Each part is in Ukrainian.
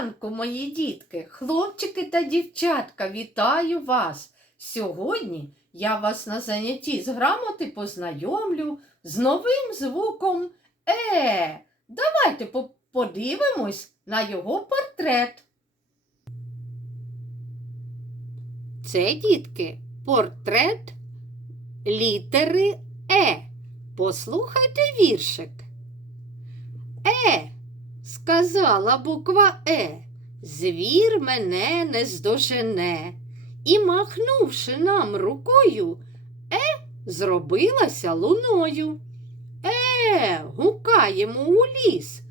ранку, мої дітки, хлопчики та дівчатка, вітаю вас! Сьогодні я вас на занятті з грамоти познайомлю з новим звуком Е. Давайте подивимось на його портрет. Це, дітки, портрет літери Е. Послухайте віршик. Е, сказала буква Е, звір мене не здожене. І, махнувши нам рукою, Е зробилася луною. Е, гукаємо у ліс.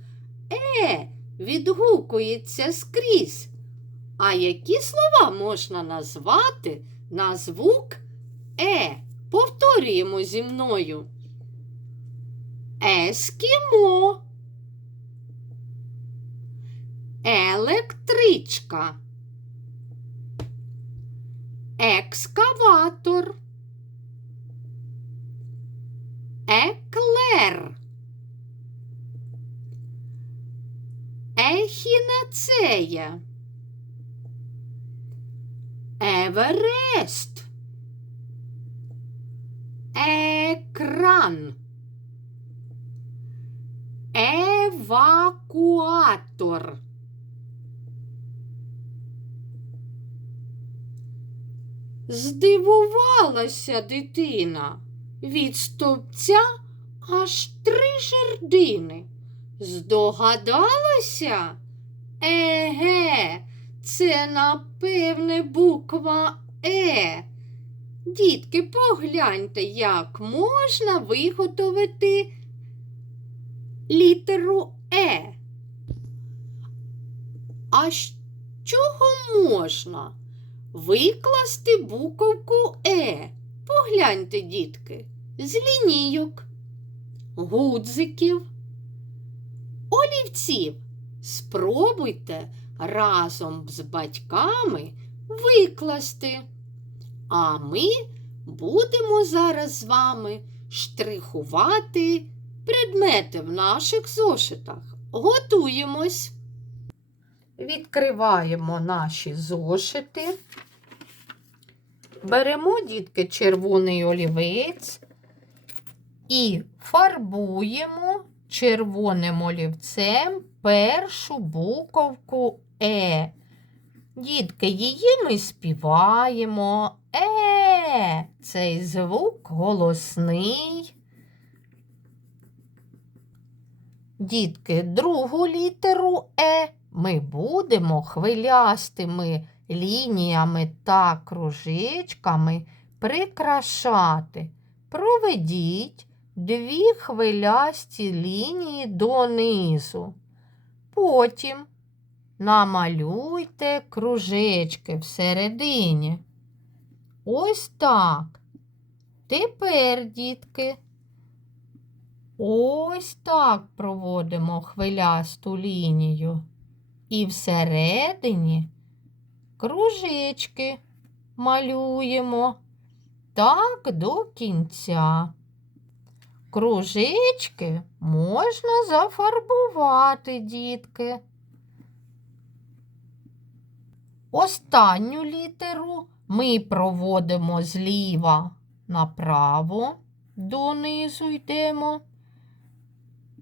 Е, відгукується скрізь. А які слова можна назвати на звук Е? Повторюємо зі мною. Ескімо. Електричка. Екскаватор. Еклер. Ехінацея. Еверест. Екран. Евакуатор. Здивувалася дитина. Від стовпця аж три жердини. Здогадалася? Еге, це напевне буква Е. Дітки, погляньте, як можна виготовити літеру Е. А чого можна викласти буковку Е? Погляньте, дітки, з лінійок, гудзиків, олівців. Спробуйте разом з батьками викласти. А ми будемо зараз з вами штрихувати предмети в наших зошитах. Готуємось. Відкриваємо наші зошити. Беремо, дітки, червоний олівець і фарбуємо червоним олівцем першу буковку Е. Дітки, її ми співаємо. Е, цей звук голосний. Дітки, другу літеру Е ми будемо хвилястими лініями та кружечками прикрашати. Проведіть дві хвилясті лінії донизу. Потім намалюйте кружечки всередині. Ось так. Тепер, дітки, ось так проводимо хвилясту лінію. І всередині кружечки малюємо так до кінця. Кружечки можна зафарбувати, дітки. Останню літеру ми проводимо зліва направо, донизу йдемо.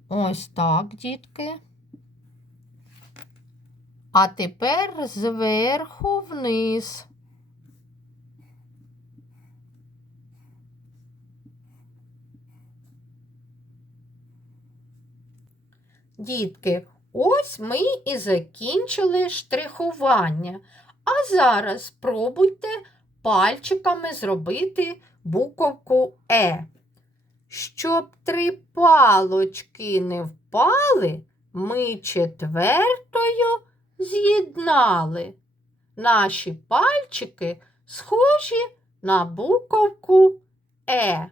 Ось так, дітки. А тепер зверху вниз. Дітки, ось ми і закінчили штрихування. А зараз спробуйте пальчиками зробити буковку Е. Щоб три палочки не впали, ми четвертою з'єднали. Наші пальчики схожі на буковку Е.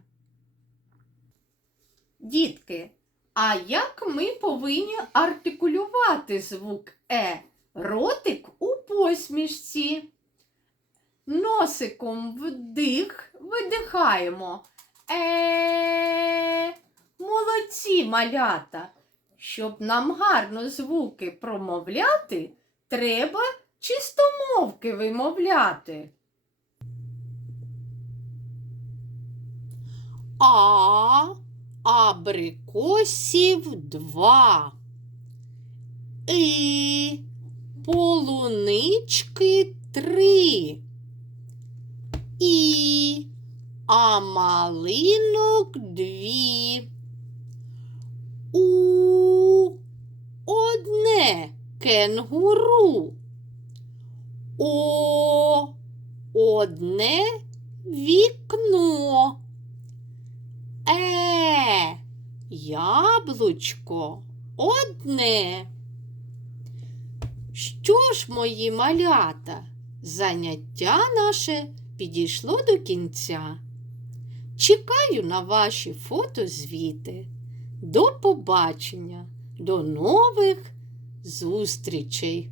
Дітки, а як ми повинні артикулювати звук Е? Ротик у посмішці. Носиком вдих, видихаємо. Е. Молодці малята. Щоб нам гарно звуки промовляти, Треба чистомовки вимовляти. А абрикосів два. І полунички три. І а малинок дві. У кенгуру. О одне вікно. Е, яблучко одне. Що ж, мої малята, заняття наше підійшло до кінця. Чекаю на ваші фотозвіти. До побачення, до нових зустрічей!